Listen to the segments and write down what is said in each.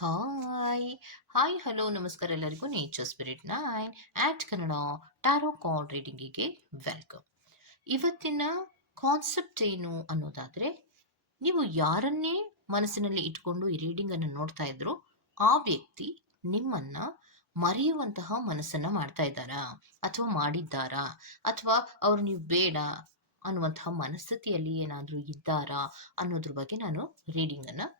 Hi hi hello ನಮಸ್ಕಾರ ಎಲ್ಲರಿಗೂ nature spirit nine eight Kannada tarot card ರೀಡಿಂಗಿಗೆ welcome ಇವತ್ತಿನ concept ಏನು ಅನ್ನೋದಾದರೆ, ನೀವು ಯಾರನ್ನೇ ಮನಸ್ಸಿನಲ್ಲಿ ಇಟ್ಕೊಂಡು ಈ ರೀಡಿಂಗನ್ನು ನೋಡ್ತಾ ಇದ್ರು ಆ ವ್ಯಕ್ತಿ ನಿಮ್ಮನ್ನು ಮರೆಯುವಂತಹ ಮನಸ್ಸನ್ನು ಮಾಡ್ತಾ ಇದ್ದಾರಾ? ಅಥವಾ ಮಾಡಿದ್ದಾರಾ? ಅಥವಾ ಅವ್ರು ನೀವು ಬೇಡ ಅನ್ನುವಂತಹ ಮನಸ್ಥಿತಿಯಲ್ಲಿ ಏನಾದರೂ ಇದ್ದಾರಾ ಅನ್ನೋದ್ರ ಬಗ್ಗೆ ನಾನು ರೀಡಿಂಗನ್ನು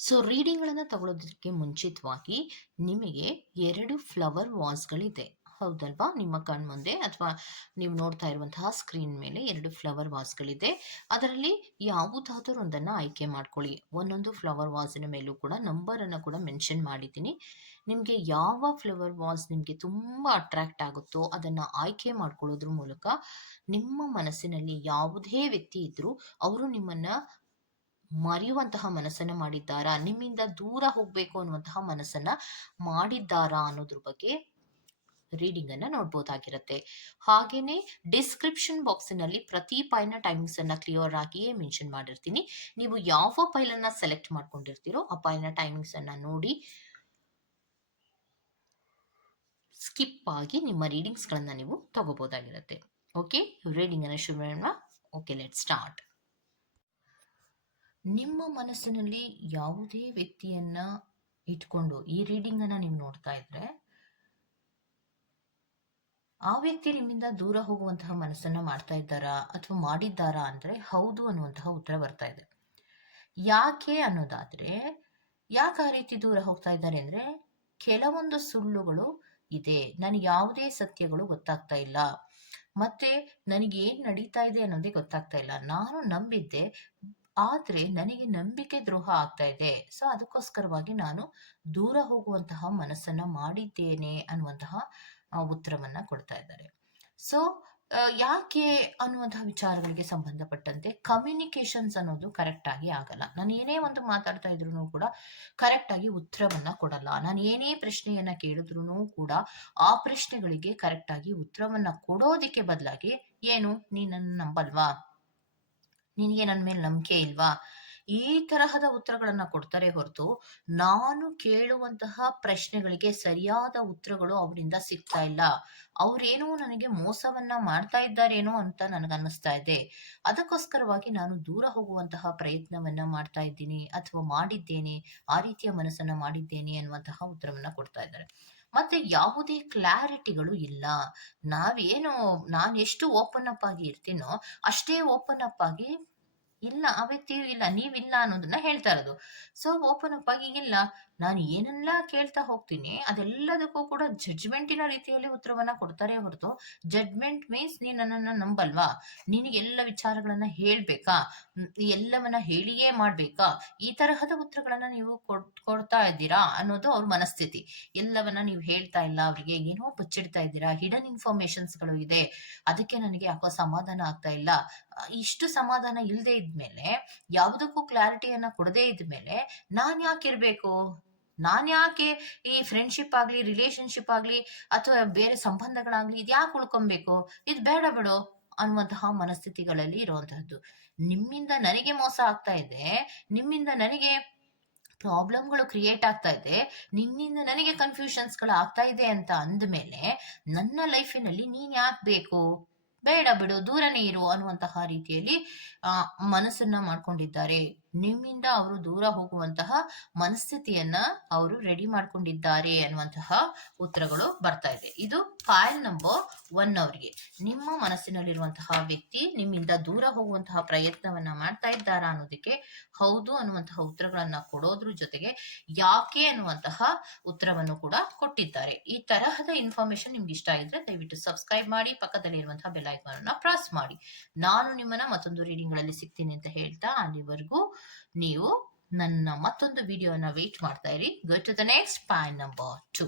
ಸೊ ರೀಡಿಂಗ್ಗಳನ್ನು ತಗೊಳ್ಳೋದಕ್ಕೆ ಮುಂಚಿತವಾಗಿ ನಿಮಗೆ ಎರಡು ಫ್ಲವರ್ ವಾಸ್ಗಳಿದೆ ಹೌದಲ್ವಾ? ನಿಮ್ಮ ಕಣ್ಮುಂದೆ ಅಥವಾ ನೀವು ನೋಡ್ತಾ ಇರುವಂತಹ ಸ್ಕ್ರೀನ್ ಮೇಲೆ ಎರಡು ಫ್ಲವರ್ ವಾಸ್ಗಳಿದೆ ಅದರಲ್ಲಿ ಯಾವುದಾದರೂ ಒಂದನ್ನು ಆಯ್ಕೆ ಮಾಡ್ಕೊಳ್ಳಿ. ಒಂದೊಂದು ಫ್ಲವರ್ ವಾಸಿನ ಮೇಲೂ ಕೂಡ ನಂಬರನ್ನು ಕೂಡ ಮೆನ್ಷನ್ ಮಾಡಿದ್ದೀನಿ. ನಿಮಗೆ ಯಾವ ಫ್ಲವರ್ ವಾಸ್ ನಿಮಗೆ ತುಂಬ ಅಟ್ರಾಕ್ಟ್ ಆಗುತ್ತೋ ಅದನ್ನು ಆಯ್ಕೆ ಮಾಡ್ಕೊಳ್ಳೋದ್ರ ಮೂಲಕ ನಿಮ್ಮ ಮನಸ್ಸಿನಲ್ಲಿ ಯಾವುದೇ ವ್ಯಕ್ತಿ ಇದ್ದರೂ ಅವರು ನಿಮ್ಮನ್ನು ಮರೆಯುವಂತಹ ಮನಸ್ಸನ್ನು ಮಾಡಿದ್ದಾರಾ? ನಿಮ್ಮಿಂದ ದೂರ ಹೋಗ್ಬೇಕು ಅನ್ನುವಂತಹ ಮನಸ್ಸನ್ನ ಮಾಡಿದ್ದಾರಾ ಅನ್ನೋದ್ರ ಬಗ್ಗೆ ರೀಡಿಂಗ್ ಅನ್ನ ನೋಡ್ಬೋದಾಗಿರುತ್ತೆ. ಹಾಗೇನೆ ಡಿಸ್ಕ್ರಿಪ್ಷನ್ ಬಾಕ್ಸಿನಲ್ಲಿ ಪ್ರತಿ ಪೈಲ್ನ ಟೈಮಿಂಗ್ಸ್ ಅನ್ನ ಕ್ಲಿಯರ್ ಆಗಿಯೇ ಮೆನ್ಷನ್ ಮಾಡಿರ್ತೀನಿ. ನೀವು ಯಾವ ಫೈಲ್ ಅನ್ನ ಸೆಲೆಕ್ಟ್ ಮಾಡ್ಕೊಂಡಿರ್ತೀರೋ ಆ ಪೈನ ಟೈಮಿಂಗ್ಸ್ ಅನ್ನ ನೋಡಿ ಸ್ಕಿಪ್ ಆಗಿ ನಿಮ್ಮ ರೀಡಿಂಗ್ಸ್ ಗಳನ್ನ ನೀವು ತಗೋಬಹುದಾಗಿರುತ್ತೆ ಓಕೆ ರೀಡಿಂಗ್ ಅನ್ನ ಶುರು ಮಾಡೋಣ. ಓಕೆ ಲೆಟ್ ಸ್ಟಾರ್ಟ್ ನಿಮ್ಮ ಮನಸ್ಸಿನಲ್ಲಿ ಯಾವುದೇ ವ್ಯಕ್ತಿಯನ್ನ ಇಟ್ಕೊಂಡು ಈ ರೀಡಿಂಗ್ ಅನ್ನ ನೀವು ನೋಡ್ತಾ ಇದ್ರೆ, ಆ ವ್ಯಕ್ತಿ ನಿಮ್ಮಿಂದ ದೂರ ಹೋಗುವಂತಹ ಮನಸ್ಸನ್ನ ಮಾಡ್ತಾ ಇದ್ದಾರಾ ಅಥವಾ ಮಾಡಿದ್ದಾರಾ ಅಂದ್ರೆ ಹೌದು ಅನ್ನುವಂತಹ ಉತ್ತರ ಬರ್ತಾ ಇದೆ. ಯಾಕೆ ಅನ್ನೋದಾದ್ರೆ, ಯಾಕೆ ಆ ರೀತಿ ದೂರ ಹೋಗ್ತಾ ಇದ್ದಾರೆ ಅಂದ್ರೆ, ಕೆಲವೊಂದು ಸುಳ್ಳುಗಳು ಇದೆ. ನನಗೆ ಯಾವುದೇ ಸತ್ಯಗಳು ಗೊತ್ತಾಗ್ತಾ ಇಲ್ಲ. ಮತ್ತೆ ನನಗೆ ಏನ್ ನಡೀತಾ ಇದೆ ಅನ್ನೋದೇ ಗೊತ್ತಾಗ್ತಾ ಇಲ್ಲ. ನಾನು ನಂಬಿದ್ದೆ ಆದ್ರೆ ನನಗೆ ನಂಬಿಕೆ ದ್ರೋಹ ಆಗ್ತಾ ಇದೆ. ಸೊ ಅದಕ್ಕೋಸ್ಕರವಾಗಿ ನಾನು ದೂರ ಹೋಗುವಂತಹ ಮನಸ್ಸನ್ನ ಮಾಡಿದ್ದೇನೆ ಅನ್ನುವಂತಹ ಉತ್ತರವನ್ನ ಕೊಡ್ತಾ ಇದ್ದಾರೆ. ಸೊ ಯಾಕೆ ಅನ್ನುವಂತಹ ವಿಚಾರಗಳಿಗೆ ಸಂಬಂಧಪಟ್ಟಂತೆ ಕಮ್ಯುನಿಕೇಶನ್ಸ್ ಅನ್ನೋದು ಕರೆಕ್ಟ್ ಆಗಿ ಆಗಲ್ಲ. ನಾನು ಏನೇ ಒಂದು ಮಾತಾಡ್ತಾ ಇದ್ರು ಕೂಡ ಕರೆಕ್ಟ್ ಆಗಿ ಉತ್ತರವನ್ನ ಕೊಡಲ್ಲ. ನಾನು ಏನೇ ಪ್ರಶ್ನೆಯನ್ನ ಕೇಳಿದ್ರು ಕೂಡ ಆ ಪ್ರಶ್ನೆಗಳಿಗೆ ಕರೆಕ್ಟ್ ಆಗಿ ಉತ್ತರವನ್ನ ಕೊಡೋದಿಕ್ಕೆ ಬದಲಾಗಿ, ಏನು ನೀನನ್ನು ನಂಬಲ್ವಾ? ನಿನಗೆ ನನ್ನ ಮೇಲೆ ನಂಬಿಕೆ ಇಲ್ವಾ? ಈ ತರಹದ ಉತ್ತರಗಳನ್ನ ಕೊಡ್ತಾರೆ ಹೊರತು ನಾನು ಕೇಳುವಂತಹ ಪ್ರಶ್ನೆಗಳಿಗೆ ಸರಿಯಾದ ಉತ್ತರಗಳು ಅವರಿಂದ ಸಿಗ್ತಾ ಇಲ್ಲ. ಅವ್ರೇನು ನನಗೆ ಮೋಸವನ್ನ ಮಾಡ್ತಾ ಇದ್ದಾರೇನೋ ಅಂತ ನನಗನ್ನಿಸ್ತಾ ಇದೆ. ಅದಕ್ಕೋಸ್ಕರವಾಗಿ ನಾನು ದೂರ ಹೋಗುವಂತಹ ಪ್ರಯತ್ನವನ್ನ ಮಾಡ್ತಾ ಇದ್ದೀನಿ ಅಥವಾ ಮಾಡಿದ್ದೇನೆ, ಆ ರೀತಿಯ ಮನಸ್ಸನ್ನ ಮಾಡಿದ್ದೇನೆ ಅನ್ನುವಂತಹ ಉತ್ತರವನ್ನ ಕೊಡ್ತಾ ಇದ್ದಾರೆ. ಮತ್ತೆ ಯಾವುದೇ ಕ್ಲಾರಿಟಿಗಳು ಇಲ್ಲ. ನಾವೇನು, ನಾನು ಎಷ್ಟು ಓಪನ್ ಅಪ್ ಆಗಿ ಇರ್ತೀನೋ ಅಷ್ಟೇ ಓಪನ್ ಅಪ್ ಆಗಿ ಇಲ್ಲ ಆ ವ್ಯಕ್ತಿಯು ಇಲ್ಲ, ನೀವಿಲ್ಲ ಅನ್ನೋದನ್ನ ಹೇಳ್ತಾ ಇರೋದು. ಸೊ, ಓಪನ್ ಅಪ್ ಆಗಿ ಇಲ್ಲ. ನಾನು ಏನೆಲ್ಲ ಕೇಳ್ತಾ ಹೋಗ್ತೀನಿ ಅದೆಲ್ಲದಕ್ಕೂ ಕೂಡ ಜಡ್ಜ್ಮೆಂಟಿನ ರೀತಿಯಲ್ಲಿ ಉತ್ತರವನ್ನ ಕೊಡ್ತಾರೆ ಹೊರತು ಜಡ್ಜ್ಮೆಂಟ್ ಮೀನ್ಸ್ ನೀ ನನ್ನನ್ನು ನಂಬಲ್ವಾ? ನಿನಗೆ ಎಲ್ಲ ವಿಚಾರಗಳನ್ನ ಹೇಳ್ಬೇಕಾ? ಎಲ್ಲವನ್ನ ಹೇಳಿಯೇ ಮಾಡ್ಬೇಕಾ? ಈ ತರಹದ ಉತ್ತರಗಳನ್ನ ನೀವು ಕೊಡ್ತಾ ಇದ್ದೀರಾ ಅನ್ನೋದು ಅವ್ರ ಮನಸ್ಥಿತಿ. ಎಲ್ಲವನ್ನ ನೀವು ಹೇಳ್ತಾ ಇಲ್ಲ, ಅವರಿಗೆ ಏನೋ ಬಚ್ಚಿಡ್ತಾ ಇದ್ದೀರಾ ಹಿಡನ್ ಇನ್ಫಾರ್ಮೇಶನ್ಸ್ಗಳು ಇದೆ, ಅದಕ್ಕೆ ನನಗೆ ಯಾಕೋ ಸಮಾಧಾನ ಆಗ್ತಾ ಇಲ್ಲ. ಇಷ್ಟು ಸಮಾಧಾನ ಇಲ್ಲದೆ ಇದ್ಮೇಲೆ, ಯಾವುದಕ್ಕೂ ಕ್ಲಾರಿಟಿಯನ್ನ ಕೊಡದೇ ಇದ್ಮೇಲೆ ನಾನ್ ಯಾಕೆ ಇರ್ಬೇಕು ನಾನ್ ಯಾಕೆ ಈ ಫ್ರೆಂಡ್ಶಿಪ್ ಆಗಲಿ ರಿಲೇಶನ್ಶಿಪ್ ಆಗಲಿ ಅಥವಾ ಬೇರೆ ಸಂಬಂಧಗಳಾಗಲಿ ಇದು ಯಾಕೆ ಉಳ್ಕೊಬೇಕು? ಇದು ಬೇಡ ಬಿಡು ಅನ್ನುವಂತಹ ಮನಸ್ಥಿತಿಗಳಲ್ಲಿ ಇರುವಂತಹದ್ದು. ನಿಮ್ಮಿಂದ ನನಗೆ ಮೋಸ ಆಗ್ತಾ ಇದೆ, ನಿಮ್ಮಿಂದ ನನಗೆ ಪ್ರಾಬ್ಲಮ್ಗಳು ಕ್ರಿಯೇಟ್ ಆಗ್ತಾ ಇದೆ, ನಿನ್ನಿಂದ ನನಗೆ ಕನ್ಫ್ಯೂಷನ್ಸ್ಗಳು ಆಗ್ತಾ ಇದೆ ಅಂತ ಅಂದಮೇಲೆ ನನ್ನ ಲೈಫಿನಲ್ಲಿ ನೀನ್ ಯಾಕೆ ಬೇಕು? ಬೇಡ ಬಿಡು, ದೂರನೇ ಇರು ಅನ್ನುವಂತಹ ರೀತಿಯಲ್ಲಿ ಮನಸ್ಸನ್ನ ಮಾಡ್ಕೊಂಡಿದ್ದಾರೆ. ನಿಮ್ಮಿಂದ ಅವರು ದೂರ ಹೋಗುವಂತಹ ಮನಸ್ಥಿತಿಯನ್ನ ಅವರು ರೆಡಿ ಮಾಡ್ಕೊಂಡಿದ್ದಾರೆ ಅನ್ನುವಂತಹ ಉತ್ತರಗಳು ಬರ್ತಾ ಇದೆ. ಇದು ಫೈಲ್ ನಂಬರ್ ಒನ್ ಅವರಿಗೆ. ನಿಮ್ಮ ಮನಸ್ಸಿನಲ್ಲಿರುವಂತಹ ವ್ಯಕ್ತಿ ನಿಮ್ಮಿಂದ ದೂರ ಹೋಗುವಂತಹ ಪ್ರಯತ್ನವನ್ನ ಮಾಡ್ತಾ ಇದ್ದಾರಾ ಅನ್ನೋದಕ್ಕೆ ಹೌದು ಅನ್ನುವಂತಹ ಉತ್ತರಗಳನ್ನ ಕೊಡೋದ್ರ ಜೊತೆಗೆ ಯಾಕೆ ಅನ್ನುವಂತಹ ಉತ್ತರವನ್ನು ಕೂಡ ಕೊಟ್ಟಿದ್ದಾರೆ. ಈ ತರಹದ ಇನ್ಫಾರ್ಮೇಶನ್ ನಿಮ್ಗೆ ಇಷ್ಟ ಆಗಿದ್ರೆ ದಯವಿಟ್ಟು ಸಬ್ಸ್ಕ್ರೈಬ್ ಮಾಡಿ, ಪಕ್ಕದಲ್ಲಿ ಇರುವಂತಹ ಬೆಲ್ ಐಕಾನ್ ಅನ್ನ ಪ್ರೆಸ್ ಮಾಡಿ. ನಾನು ನಿಮ್ಮನ್ನ ಮತ್ತೊಂದು ರೀಡಿಂಗ್ಗಳಲ್ಲಿ ಸಿಗ್ತೀನಿ ಅಂತ ಹೇಳ್ತಾ ಅಲ್ಲಿವರೆಗೂ ನೀವು ನನ್ನ ಮತ್ತೊಂದು ವಿಡಿಯೋನ ವೇಟ್ ಮಾಡ್ತಾ ಇರಿ. Go to the next point number two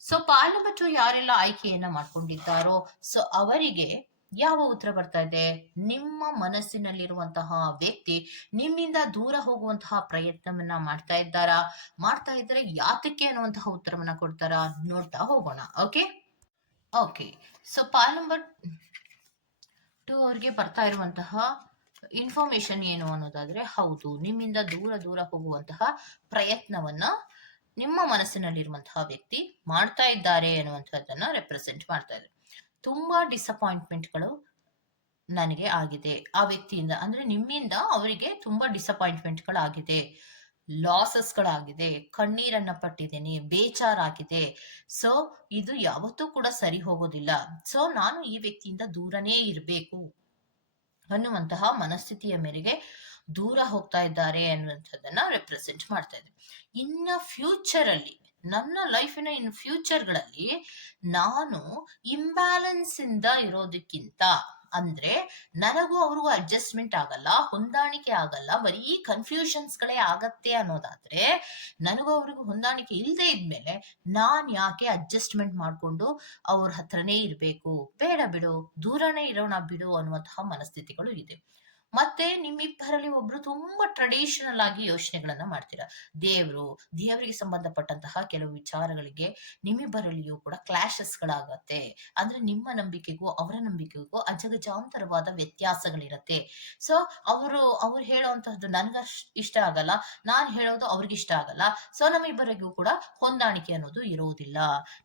so parliament ಯಾರೆಲ್ಲ ಆಯ್ಕೆಯನ್ನ ಮಾಡ್ಕೊಂಡಿದ್ದಾರೋ ಸೊ ಅವರಿಗೆ ಯಾವ ಉತ್ತರ ಬರ್ತಾ ಇದೆ? ನಿಮ್ಮ ಮನಸ್ಸಿನಲ್ಲಿರುವಂತಹ ವ್ಯಕ್ತಿ ನಿಮ್ಮಿಂದ ದೂರ ಹೋಗುವಂತಹ ಪ್ರಯತ್ನವನ್ನ ಮಾಡ್ತಾ ಇದ್ದಾರಾ? ಮಾಡ್ತಾ ಇದ್ರೆ ಯಾತಕ್ಕೆ ಅನ್ನುವಂತಹ ಉತ್ತರವನ್ನ ಕೊಡ್ತಾರಾ? ನೋಡ್ತಾ ಹೋಗೋಣ. Okay okay so poll number two ಅವ್ರಿಗೆ ಬರ್ತಾ ಇರುವಂತಹ ಇನ್ಫಾರ್ಮೇಶನ್ ಏನು ಅನ್ನೋದಾದ್ರೆ, ಹೌದು, ನಿಮ್ಮಿಂದ ದೂರ ದೂರ ಹೋಗುವಂತಹ ಪ್ರಯತ್ನವನ್ನ ನಿಮ್ಮ ಮನಸ್ಸಿನಲ್ಲಿರುವಂತಹ ವ್ಯಕ್ತಿ ಮಾಡ್ತಾ ಇದ್ದಾರೆ ಅನ್ನುವಂಥದ್ದನ್ನ ರೆಪ್ರೆಸೆಂಟ್ ಮಾಡ್ತಾ ಇದೆ ತುಂಬಾ ಡಿಸಪಾಯಿಂಟ್ಮೆಂಟ್ಗಳು ನನಗೆ ಆಗಿದೆ. ಆ ವ್ಯಕ್ತಿಯಿಂದ, ಅಂದ್ರೆ ನಿಮ್ಮಿಂದ ಅವರಿಗೆ ತುಂಬಾ ಡಿಸಪಾಯಿಂಟ್ಮೆಂಟ್ಗಳಾಗಿದೆ ಲಾಸಸ್ಗಳಾಗಿದೆ ಕಣ್ಣೀರನ್ನ ಪಟ್ಟಿದ್ದೀನಿ. ಬೇಜಾರಾಗಿದೆ. ಸೊ ಇದು ಯಾವತ್ತೂ ಕೂಡ ಸರಿ ಹೋಗೋದಿಲ್ಲ. ಸೊ ನಾನು ಈ ವ್ಯಕ್ತಿಯಿಂದ ದೂರನೇ ಇರಬೇಕು. ಅನ್ನುವಂತಹ ಮನಸ್ಥಿತಿಯ ಮೇರೆಗೆ ದೂರ ಹೋಗ್ತಾ ಇದ್ದಾರೆ ಅನ್ನುವಂಥದ್ದನ್ನ ರೆಪ್ರೆಸೆಂಟ್ ಮಾಡ್ತಾ ಇದೆ ಇನ್ನ ಫ್ಯೂಚರ್ ಅಲ್ಲಿ, ನನ್ನ ಲೈಫಿನ ಇನ್ ಫ್ಯೂಚರ್ಗಳಲ್ಲಿ ನಾನು ಇಂಬ್ಯಾಲೆನ್ಸ್ ಇಂದ ಇರೋದಕ್ಕಿಂತ ಅಂದ್ರೆ ನನಗೂ ಅವ್ರಿಗೂ ಅಡ್ಜಸ್ಟ್ಮೆಂಟ್ ಆಗಲ್ಲ, ಹೊಂದಾಣಿಕೆ ಆಗಲ್ಲ, ಬರೀ ಕನ್ಫ್ಯೂಷನ್ಸ್ ಗಳೇ ಆಗತ್ತೆ ಅನ್ನೋದಾದ್ರೆ ನನಗೂ ಅವ್ರಿಗೂ ಹೊಂದಾಣಿಕೆ ಇಲ್ಲದೆ ಇದ್ಮೇಲೆ ನಾನ್ ಯಾಕೆ ಅಡ್ಜಸ್ಟ್ಮೆಂಟ್ ಮಾಡ್ಕೊಂಡು ಅವ್ರ ಹತ್ರನೇ ಇರ್ಬೇಕು? ಬೇಡ ಬಿಡು, ದೂರನೇ ಇರೋಣ ಬಿಡು ಅನ್ನುವಂತಹ ಮನಸ್ಥಿತಿಗಳು ಇದೆ. ಮತ್ತೆ ನಿಮ್ಮಿಬ್ಬರಲ್ಲಿ ಒಬ್ರು ತುಂಬಾ ಟ್ರೆಡಿಷನಲ್ ಆಗಿ ಯೋಚನೆಗಳನ್ನ ಮಾಡ್ತೀರಾ? ದೇವ್ರು, ದೇವರಿಗೆ ಸಂಬಂಧಪಟ್ಟಂತಹ ಕೆಲವು ವಿಚಾರಗಳಿಗೆ ನಿಮ್ಮಿಬ್ಬರಲ್ಲಿಯೂ ಕೂಡ ಕ್ಲಾಶಸ್ ಗಳಾಗತ್ತೆ. ಅಂದ್ರೆ ನಿಮ್ಮ ನಂಬಿಕೆಗೂ, ಅವರ ನಂಬಿಕೆಗೂ ಅಜಗಜಾಂತರವಾದ ವ್ಯತ್ಯಾಸಗಳಿರತ್ತೆ. ಸೊ ಅವರು, ಅವ್ರು ಹೇಳೋವಂತಹದ್ದು ನನ್ಗ ಇಷ್ಟ ಆಗಲ್ಲ, ನಾನ್ ಹೇಳೋದು ಅವ್ರಿಗೆ ಇಷ್ಟ ಆಗಲ್ಲ. ಸೊ ನಮ್ಮಿಬ್ಬರಿಗೂ ಕೂಡ ಹೊಂದಾಣಿಕೆ ಅನ್ನೋದು ಇರೋದಿಲ್ಲ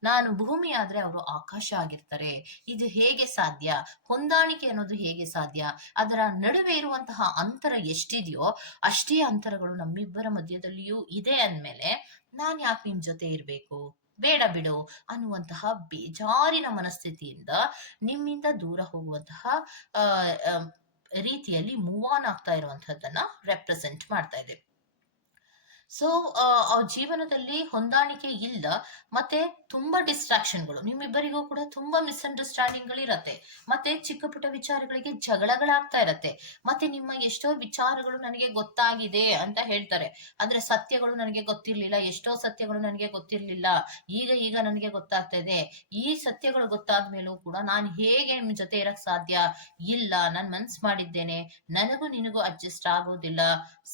ನಾನು ಭೂಮಿ ಆದ್ರೆ ಅವರು ಆಕಾಶ ಆಗಿರ್ತಾರೆ. ಇದು ಹೇಗೆ ಸಾಧ್ಯ? ಹೊಂದಾಣಿಕೆ ಅನ್ನೋದು ಹೇಗೆ ಸಾಧ್ಯ? ಅದರ ನಡುವೆ ಇರುವಂತಹ ಅಂತರ ಎಷ್ಟಿದೆಯೋ ಅಷ್ಟೇ ಅಂತರಗಳು ನಮ್ಮಿಬ್ಬರ ಮಧ್ಯದಲ್ಲಿಯೂ ಇದೆ ಅಂದ್ಮೇಲೆ ನಾನ್ ಯಾಕೆ ನಿಮ್ ಜೊತೆ ಇರ್ಬೇಕು? ಬೇಡ ಬಿಡು ಅನ್ನುವಂತಹ ಬೇಜಾರಿನ ಮನಸ್ಥಿತಿಯಿಂದ ನಿಮ್ಮಿಂದ ದೂರ ಹೋಗುವಂತಹ ರೀತಿಯಲ್ಲಿ ಮೂವ್ ಆನ್ ಆಗ್ತಾ ಇರುವಂತಹದ್ದನ್ನ ರೆಪ್ರೆಸೆಂಟ್ ಮಾಡ್ತಾ ಇದೆ. ಸೊ ಜೀವನದಲ್ಲಿ ಹೊಂದಾಣಿಕೆ ಇಲ್ಲ, ಮತ್ತೆ ತುಂಬಾ ಡಿಸ್ಟ್ರಾಕ್ಷನ್ಗಳು ನಿಮ್ಮಿಬ್ಬರಿಗೂ ಕೂಡ ತುಂಬಾ ಮಿಸ್ಅಂಡರ್ಸ್ಟ್ಯಾಂಡಿಂಗ್ ಇರತ್ತೆ ಮತ್ತೆ ಚಿಕ್ಕ ಪುಟ್ಟ ವಿಚಾರಗಳಿಗೆ ಜಗಳಗಳಾಗ್ತಾ ಇರತ್ತೆ. ಮತ್ತೆ ನಿಮ್ಮ ಎಷ್ಟೋ ವಿಚಾರಗಳು ನನಗೆ ಗೊತ್ತಾಗಿದೆ ಅಂತ ಹೇಳ್ತಾರೆ. ಅಂದ್ರೆ ಸತ್ಯಗಳು ನನಗೆ ಗೊತ್ತಿರ್ಲಿಲ್ಲ, ಎಷ್ಟೋ ಸತ್ಯಗಳು ನನಗೆ ಗೊತ್ತಿರ್ಲಿಲ್ಲ. ಈಗ ಈಗ ನನಗೆ ಗೊತ್ತಾಗ್ತಾ ಇದೆ. ಈ ಸತ್ಯಗಳು ಗೊತ್ತಾದ ಮೇಲೂ ಕೂಡ ನಾನು ಹೇಗೆ ನಿಮ್ಮ ಜೊತೆ ಇರಕ್ ಸಾಧ್ಯ? ಇಲ್ಲ, ನಾನು ಮನ್ಸ್ ಮಾಡಿದ್ದೇನೆ. ನನಗೂ ನಿನಗೂ ಅಡ್ಜಸ್ಟ್ ಆಗೋದಿಲ್ಲ.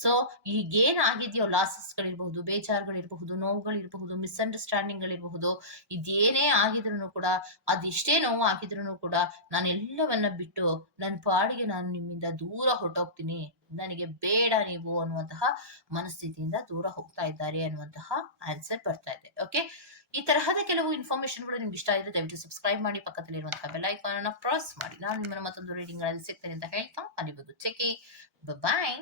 ಸೊ ಈಗೇನ್ ಆಗಿದೆಯೋ ಲಾಸಸ್ ಗಳಿರ್ಬಹುದು ಬೇಜಾರುಗಳಿರಬಹುದು, ನೋವುಗಳಿರಬಹುದು ಮಿಸ್ಅಂಡರ್ಸ್ಟ್ಯಾಂಡಿಂಗ್ ಗಳಿರಬಹುದು ಇದೇನೇ ಆಗಿದ್ರು ಕೂಡ, ಅದಿಷ್ಟೇ ನೋವು ಆಗಿದ್ರು ಕೂಡ ನಾನು ಎಲ್ಲವನ್ನ ಬಿಟ್ಟು ನನ್ನ ಪಾಡಿಗೆ ನಾನು ನಿಮ್ಮಿಂದ ದೂರ ಹೊರಟೋಗ್ತೀನಿ. ನನಗೆ ಬೇಡ ನೀವು ಅನ್ನುವಂತಹ ಮನಸ್ಥಿತಿಯಿಂದ ದೂರ ಹೋಗ್ತಾ ಇದ್ದಾರೆ ಅನ್ನುವಂತಹ ಆನ್ಸರ್ ಬರ್ತಾ ಇದೆ ಓಕೆ ಈ ತರಹದ ಕೆಲವು ಇನ್ಫಾರ್ಮೇಶನ್ಗಳು ನಿಮ್ಗೆ ಇಷ್ಟ ಆದರೆ ದಯವಿಟ್ಟು ಸಬ್ಸ್ಕ್ರೈಬ್ ಮಾಡಿ, ಪಕ್ಕದಲ್ಲಿರುವಂತಹ ಬೆಲ್ ಐಕಾನ್ ಅನ್ನ ಪ್ರೆಸ್ ಮಾಡಿ. ನಾನು ನಿಮ್ಮನ್ನ ಮತ್ತೊಂದು ರೀಡಿಂಗ್ಗಳಲ್ಲಿ ಸಿಗ್ತೇನೆ ಅಂತ ಹೇಳ್ತಾ ಅಲ್ಲಿಬೋದು ಚೆಕಿ ಬಾಯ್